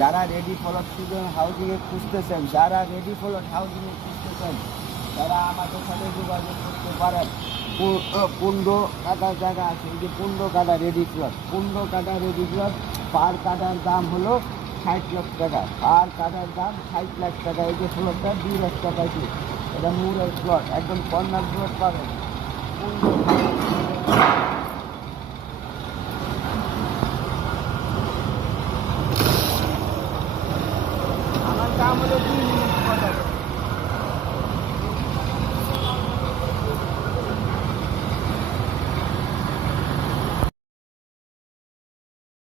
যারা ready plot হাউজিংয়ে খুঁজতেছেন, তারা আমাদের সাথে যোগাযোগ করতে পারেন। 15 কাঠার জায়গা আছে, এই যে 15 কাঠা রেডি প্লট। পার কাঠার দাম হলো 60 লাখ টাকা। পার কাঠার দাম 60 লাখ টাকা। এই যে প্লটটা 2 লাখ টাকা, এটা মুরের প্লট, একদম কর্নার প্লট পাবেন। 15